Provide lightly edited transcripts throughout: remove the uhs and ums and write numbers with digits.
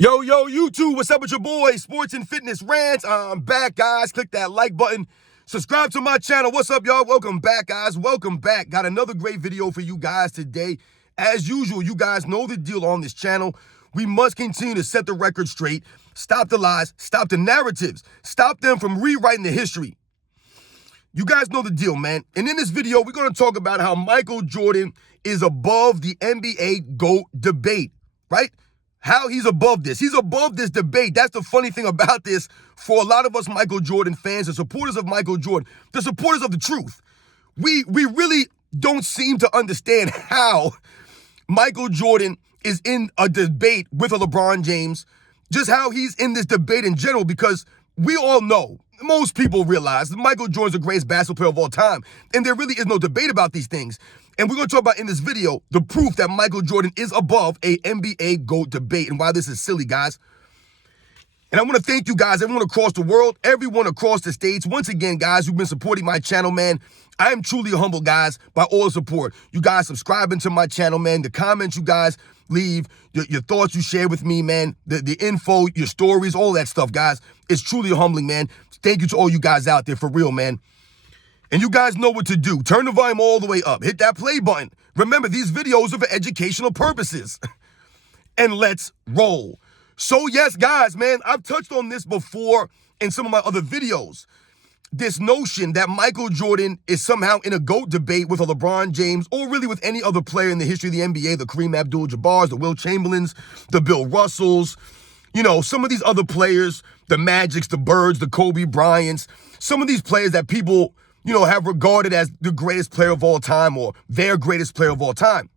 Yo, YouTube, what's up with your boy, Sports and Fitness Rants? I'm back, guys. Click that like button. Subscribe to my channel. What's up, y'all? Welcome back, guys. Welcome back. Got another great video for you guys today. As usual, you guys know the deal on this channel. We must continue to set the record straight, stop the lies, stop the narratives, stop them from rewriting the history. You guys know the deal, man. And in this video, we're going to talk about how Michael Jordan is above the NBA GOAT debate, right? How he's above this. He's above this debate. That's the funny thing about this for a lot of us Michael Jordan fans, the supporters of Michael Jordan, the supporters of the truth. We really don't seem to understand how Michael Jordan is in a debate with a LeBron James, just how he's in this debate in general, because we all know, most people realize that Michael Jordan's the greatest basketball player of all time, and there really is no debate about these things. And we're going to talk about in this video the proof that Michael Jordan is above a NBA GOAT debate and why this is silly, guys. And I want to thank you guys, everyone across the world, everyone across the states. Once again, guys, who've been supporting my channel, man. I am truly humbled, guys, by all the support. You guys subscribing to my channel, man. The comments you guys leave, your thoughts you share with me, man. The info, your stories, all that stuff, guys. It's truly humbling, man. Thank you to all you guys out there, for real, man. And you guys know what to do. Turn the volume all the way up. Hit that play button. Remember, these videos are for educational purposes. And let's roll. So yes, guys, man, I've touched on this before in some of my other videos. This notion that Michael Jordan is somehow in a GOAT debate with a LeBron James, or really with any other player in the history of the NBA, the Kareem Abdul-Jabbars, the Will Chamberlains, the Bill Russells, you know, some of these other players, the Magics, the Birds, the Kobe Bryants, some of these players that people, you know, have regarded as the greatest player of all time or their greatest player of all time.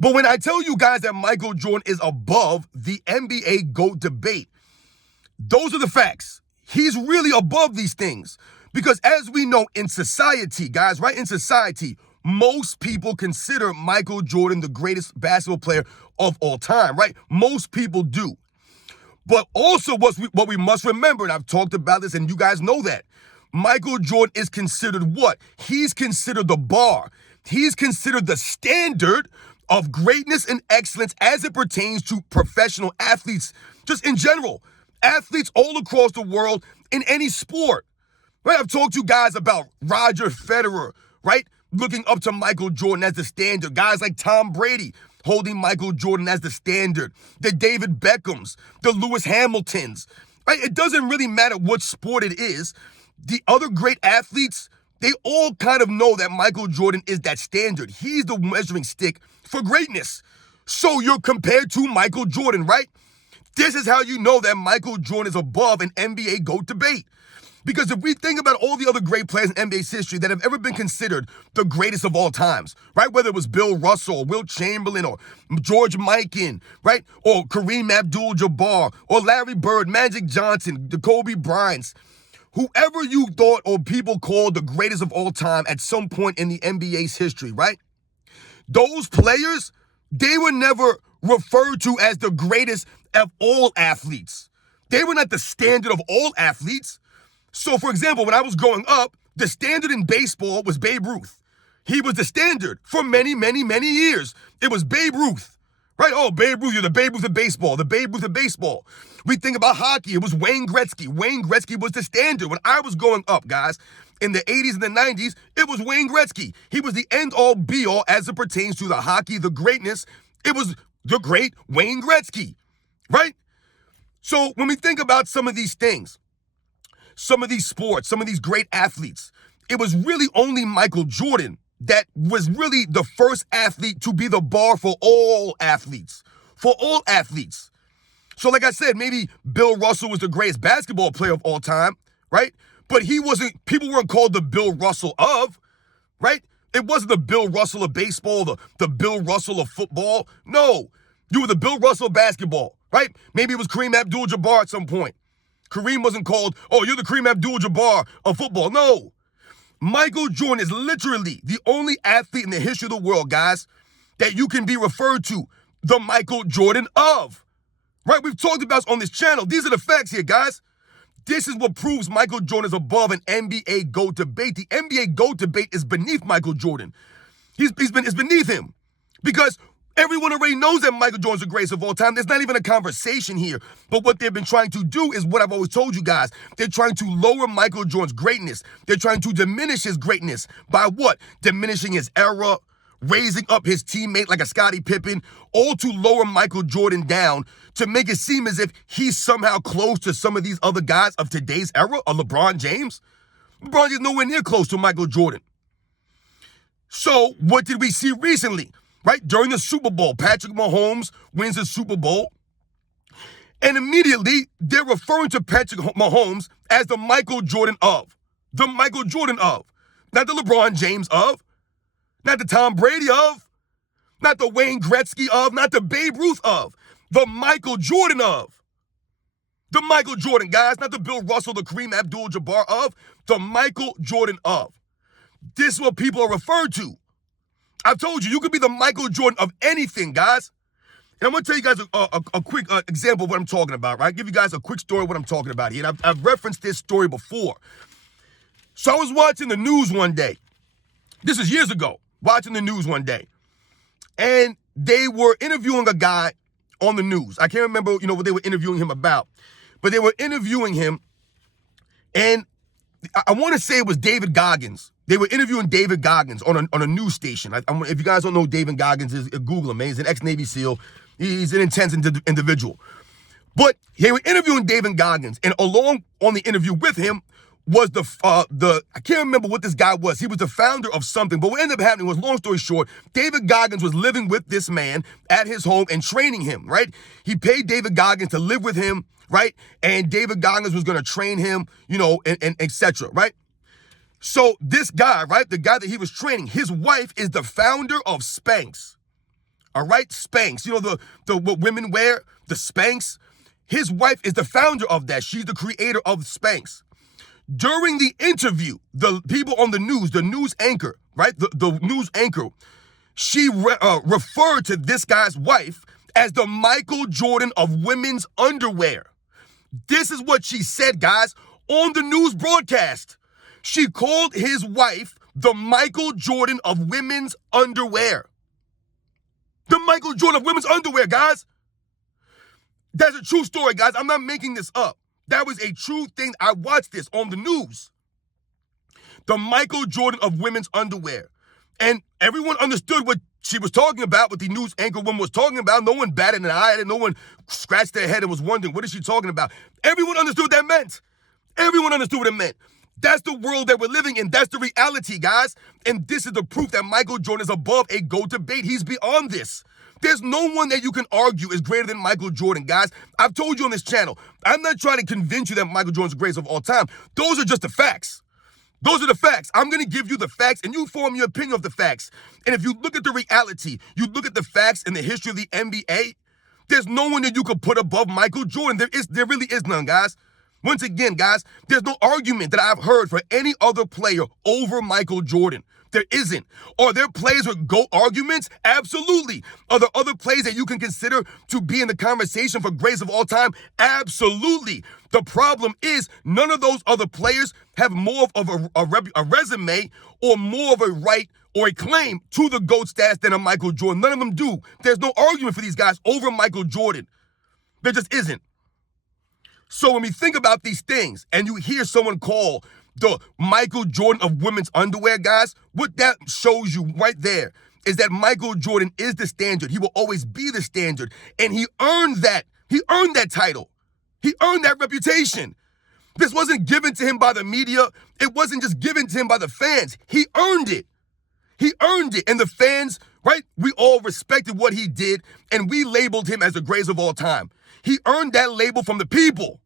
But when I tell you guys that Michael Jordan is above the NBA GOAT debate, those are the facts. He's really above these things. Because as we know in society, guys, right, in society, most people consider Michael Jordan the greatest basketball player of all time, right? Most people do. But also what we must remember, and I've talked about this and you guys know that, Michael Jordan is considered what? He's considered the bar. He's considered the standard of greatness and excellence as it pertains to professional athletes, just in general. Athletes all across the world in any sport. Right? I've talked to you guys about Roger Federer, right? Looking up to Michael Jordan as the standard. Guys like Tom Brady holding Michael Jordan as the standard. The David Beckhams, the Lewis Hamiltons. Right? It doesn't really matter what sport it is. The other great athletes, they all kind of know that Michael Jordan is that standard. He's the measuring stick for greatness. So you're compared to Michael Jordan, right? This is how you know that Michael Jordan is above an NBA GOAT debate. Because if we think about all the other great players in NBA's history that have ever been considered the greatest of all times, right? Whether it was Bill Russell, or Will Chamberlain, or George Mikan, right? Or Kareem Abdul-Jabbar, or Larry Bird, Magic Johnson, the Kobe Bryants, whoever you thought or people called the greatest of all time at some point in the NBA's history, right? Those players, they were never referred to as the greatest of all athletes. They were not the standard of all athletes. So, for example, when I was growing up, the standard in baseball was Babe Ruth. He was the standard for many, many, many years. It was Babe Ruth, right? Oh, Babe Ruth, you're the Babe Ruth of baseball, the Babe Ruth of baseball. We think about hockey, it was Wayne Gretzky. Wayne Gretzky was the standard. When I was growing up, guys, in the 80s and the 90s, it was Wayne Gretzky. He was the end-all, be-all as it pertains to the hockey, the greatness. It was the great Wayne Gretzky, right? So when we think about some of these things, some of these sports, some of these great athletes, it was really only Michael Jordan that was really the first athlete to be the bar for all athletes, So like I said, maybe Bill Russell was the greatest basketball player of all time, right? But people weren't called the Bill Russell of, right? It wasn't the Bill Russell of baseball, the Bill Russell of football. No, you were the Bill Russell of basketball, right? Maybe it was Kareem Abdul-Jabbar at some point. Kareem wasn't called, oh, you're the Kareem Abdul-Jabbar of football. No. Michael Jordan is literally the only athlete in the history of the world, guys, that you can be referred to the Michael Jordan of. Right? We've talked about this on this channel. These are the facts here, guys. This is what proves Michael Jordan is above an NBA GOAT debate. The NBA GOAT debate is beneath Michael Jordan. It's beneath him. Because Everyone already knows that Michael Jordan's the greatest of all time. There's not even a conversation here. But what they've been trying to do is what I've always told you guys. They're trying to lower Michael Jordan's greatness. They're trying to diminish his greatness. By what? Diminishing his era, raising up his teammate like a Scottie Pippen, all to lower Michael Jordan down to make it seem as if he's somehow close to some of these other guys of today's era, or LeBron James. LeBron is nowhere near close to Michael Jordan. So what did we see recently? Right? During the Super Bowl, Patrick Mahomes wins the Super Bowl. And immediately, they're referring to Patrick Mahomes as the Michael Jordan of. The Michael Jordan of. Not the LeBron James of. Not the Tom Brady of. Not the Wayne Gretzky of. Not the Babe Ruth of. The Michael Jordan of. The Michael Jordan, guys. Not the Bill Russell, the Kareem Abdul-Jabbar of. The Michael Jordan of. This is what people are referred to. I've told you, you could be the Michael Jordan of anything, guys. And I'm going to tell you guys a quick example of what I'm talking about, right? Give you guys a quick story of what I'm talking about here. And I've referenced this story before. So I was watching the news one day. This is years ago. Watching the news one day. And they were interviewing a guy on the news. I can't remember, what they were interviewing him about. But they were interviewing him. And I want to say it was David Goggins. They were interviewing David Goggins on a news station. If you guys don't know who David Goggins is, Google him, man. He's an ex-Navy SEAL. He's an intense individual. But they were interviewing David Goggins, and along on the interview with him was I can't remember what this guy was. He was the founder of something, but what ended up happening was, long story short, David Goggins was living with this man at his home and training him, right? He paid David Goggins to live with him, right? And David Goggins was going to train him, and et cetera, right? So this guy, right, the guy that he was training, his wife is the founder of Spanx. All right, Spanx. The what women wear, the Spanx. His wife is the founder of that. She's the creator of Spanx. During the interview, the people on the news anchor, right, the news anchor, she referred to this guy's wife as the Michael Jordan of women's underwear. This is what she said, guys, on the news broadcast. She called his wife the Michael Jordan of women's underwear. The Michael Jordan of women's underwear, guys. That's a true story, guys. I'm not making this up. That was a true thing. I watched this on the news. The Michael Jordan of women's underwear. And everyone understood what she was talking about, what the news anchor woman was talking about. No one batted an eye at it. No one scratched their head and was wondering, what is she talking about? Everyone understood what that meant. Everyone understood what it meant. That's the world that we're living in. That's the reality, guys. And this is the proof that Michael Jordan is above a GOAT debate. He's beyond this. There's no one that you can argue is greater than Michael Jordan, guys. I've told you on this channel, I'm not trying to convince you that Michael Jordan's the greatest of all time. Those are just the facts. Those are the facts. I'm going to give you the facts, and you form your opinion of the facts. And if you look at the reality, you look at the facts in the history of the NBA, there's no one that you could put above Michael Jordan. There really is none, guys. Once again, guys, there's no argument that I've heard for any other player over Michael Jordan. There isn't. Are there players with GOAT arguments? Absolutely. Are there other players that you can consider to be in the conversation for greatest of all time? Absolutely. The problem is none of those other players have more of a resume or more of a right or a claim to the GOAT status than a Michael Jordan. None of them do. There's no argument for these guys over Michael Jordan. There just isn't. So when we think about these things and you hear someone call the Michael Jordan of women's underwear, guys, what that shows you right there is that Michael Jordan is the standard. He will always be the standard. And he earned that. He earned that title. He earned that reputation. This wasn't given to him by the media. It wasn't just given to him by the fans. He earned it. He earned it. And the fans, right, we all respected what he did, and we labeled him as the greatest of all time. He earned that label from the people.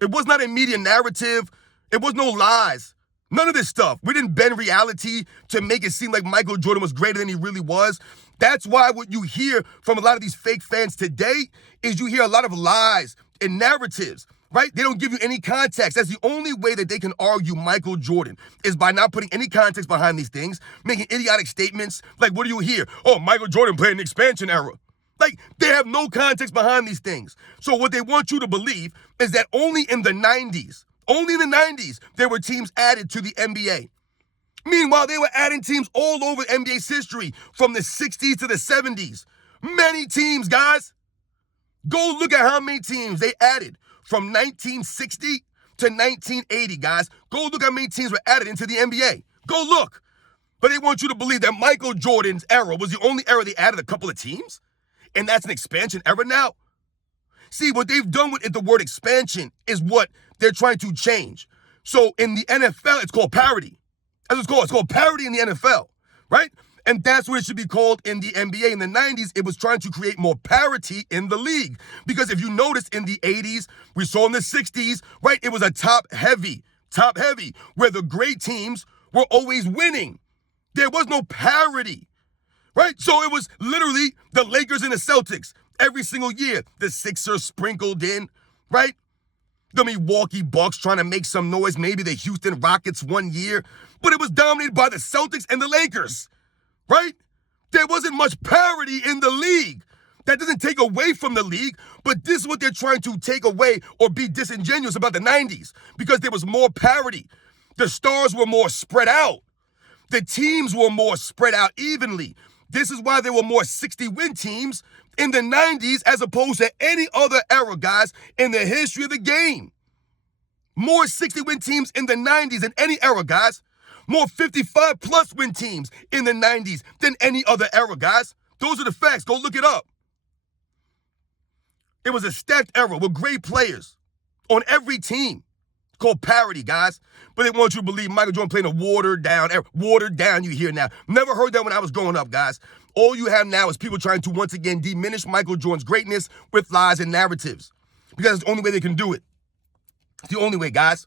It was not a media narrative. It was no lies. None of this stuff. We didn't bend reality to make it seem like Michael Jordan was greater than he really was. That's why what you hear from a lot of these fake fans today is you hear a lot of lies and narratives, right? They don't give you any context. That's the only way that they can argue Michael Jordan is by not putting any context behind these things, making idiotic statements. Like, what do you hear? Oh, Michael Jordan played in the expansion era. Like, they have no context behind these things. So what they want you to believe is that only in the 90s, there were teams added to the NBA. Meanwhile, they were adding teams all over NBA's history from the 60s to the 70s. Many teams, guys. Go look at how many teams they added from 1960 to 1980, guys. Go look how many teams were added into the NBA. Go look. But they want you to believe that Michael Jordan's era was the only era they added a couple of teams? And that's an expansion era now? See, what they've done with it, the word expansion, is what they're trying to change. So in the NFL, it's called parity. That's what it's called. It's called parity in the NFL, right? And that's what it should be called in the NBA. In the 90s, it was trying to create more parity in the league. Because if you notice in the 80s, we saw in the 60s, right, it was a top heavy, where the great teams were always winning. There was no parity, right? So it was literally the Lakers and the Celtics every single year. The Sixers sprinkled in, right? The Milwaukee Bucks trying to make some noise, maybe the Houston Rockets one year, but it was dominated by the Celtics and the Lakers, right? There wasn't much parity in the league. That doesn't take away from the league, but this is what they're trying to take away or be disingenuous about the 90s, because there was more parity. The stars were more spread out. The teams were more spread out evenly. This is why there were more 60-win teams in the 90s as opposed to any other era, guys, in the history of the game. More 60-win teams in the 90s than any era, guys. More 55-plus win teams in the 90s than any other era, guys. Those are the facts. Go look it up. It was a stacked era with great players on every team. It's called parity, guys. But they want you to believe Michael Jordan playing a watered down era. Watered down, you hear now. Never heard that when I was growing up, guys. All you have now is people trying to once again diminish Michael Jordan's greatness with lies and narratives. Because it's the only way they can do it. It's the only way, guys.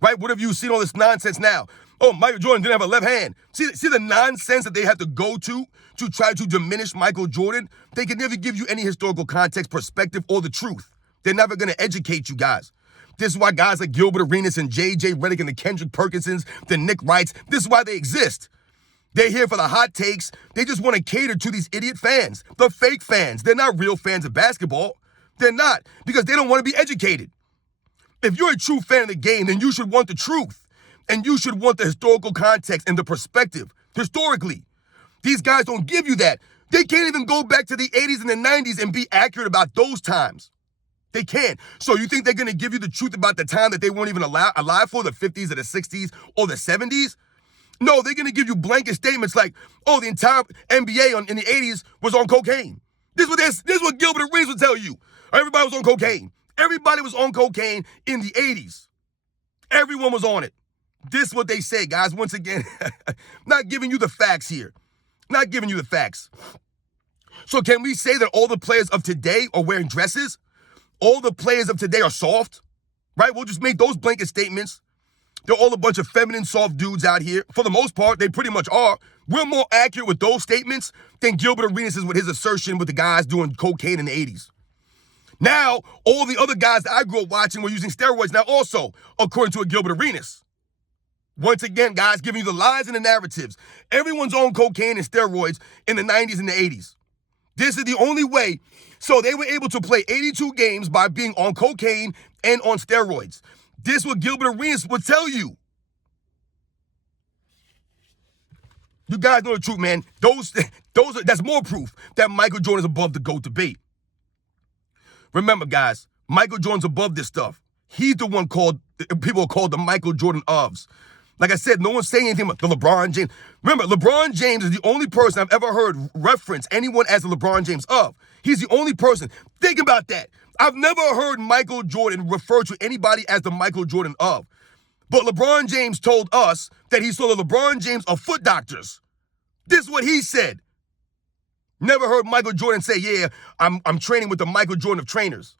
Right? What have you seen all this nonsense now? Oh, Michael Jordan didn't have a left hand. See the nonsense that they have to go to try to diminish Michael Jordan? They can never give you any historical context, perspective, or the truth. They're never going to educate you guys. This is why guys like Gilbert Arenas and J.J. Redick and the Kendrick Perkinsons, the Nick Wrights, this is why they exist. They're here for the hot takes. They just want to cater to these idiot fans, the fake fans. They're not real fans of basketball. They're not, because they don't want to be educated. If you're a true fan of the game, then you should want the truth. And you should want the historical context and the perspective, historically. These guys don't give you that. They can't even go back to the 80s and the 90s and be accurate about those times. They can't. So you think they're going to give you the truth about the time that they weren't even alive for, the 50s or the 60s or the 70s? No, they're going to give you blanket statements like, oh, the entire NBA in the 80s was on cocaine. This is what Gilbert Arenas would tell you. Everybody was on cocaine. Everybody was on cocaine in the 80s. Everyone was on it. This is what they say, guys. Once again, not giving you the facts here. Not giving you the facts. So can we say that all the players of today are wearing dresses? All the players of today are soft? Right? We'll just make those blanket statements. They're all a bunch of feminine, soft dudes out here. For the most part, they pretty much are. We're more accurate with those statements than Gilbert Arenas is with his assertion with the guys doing cocaine in the 80s. Now, all the other guys that I grew up watching were using steroids now also, according to a Gilbert Arenas. Once again, guys, giving you the lies and the narratives. Everyone's on cocaine and steroids in the 90s and the 80s. This is the only way. So they were able to play 82 games by being on cocaine and on steroids. This is what Gilbert Arenas would tell you. You guys know the truth, man. That's more proof that Michael Jordan is above the GOAT debate. Remember, guys, Michael Jordan's above this stuff. He's the one people are called the Michael Jordan ofs. Like I said, no one's saying anything about the LeBron James. Remember, LeBron James is the only person I've ever heard reference anyone as the LeBron James of. He's the only person. Think about that. I've never heard Michael Jordan refer to anybody as the Michael Jordan of. But LeBron James told us that he saw the LeBron James of foot doctors. This is what he said. Never heard Michael Jordan say, yeah, I'm training with the Michael Jordan of trainers.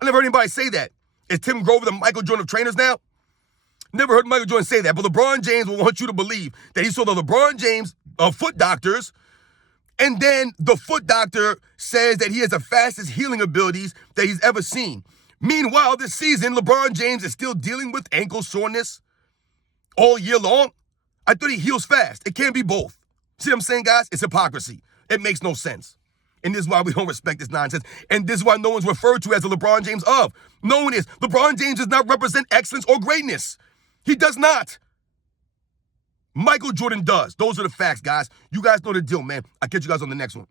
I never heard anybody say that. Is Tim Grover the Michael Jordan of trainers now? Never heard Michael Jordan say that, but LeBron James will want you to believe that he saw the LeBron James of foot doctors, and then the foot doctor says that he has the fastest healing abilities that he's ever seen. Meanwhile, this season, LeBron James is still dealing with ankle soreness all year long. I thought he heals fast. It can't be both. See what I'm saying, guys? It's hypocrisy. It makes no sense. And this is why we don't respect this nonsense. And this is why no one's referred to as the LeBron James of. No one is. LeBron James does not represent excellence or greatness. He does not. Michael Jordan does. Those are the facts, guys. You guys know the deal, man. I'll catch you guys on the next one.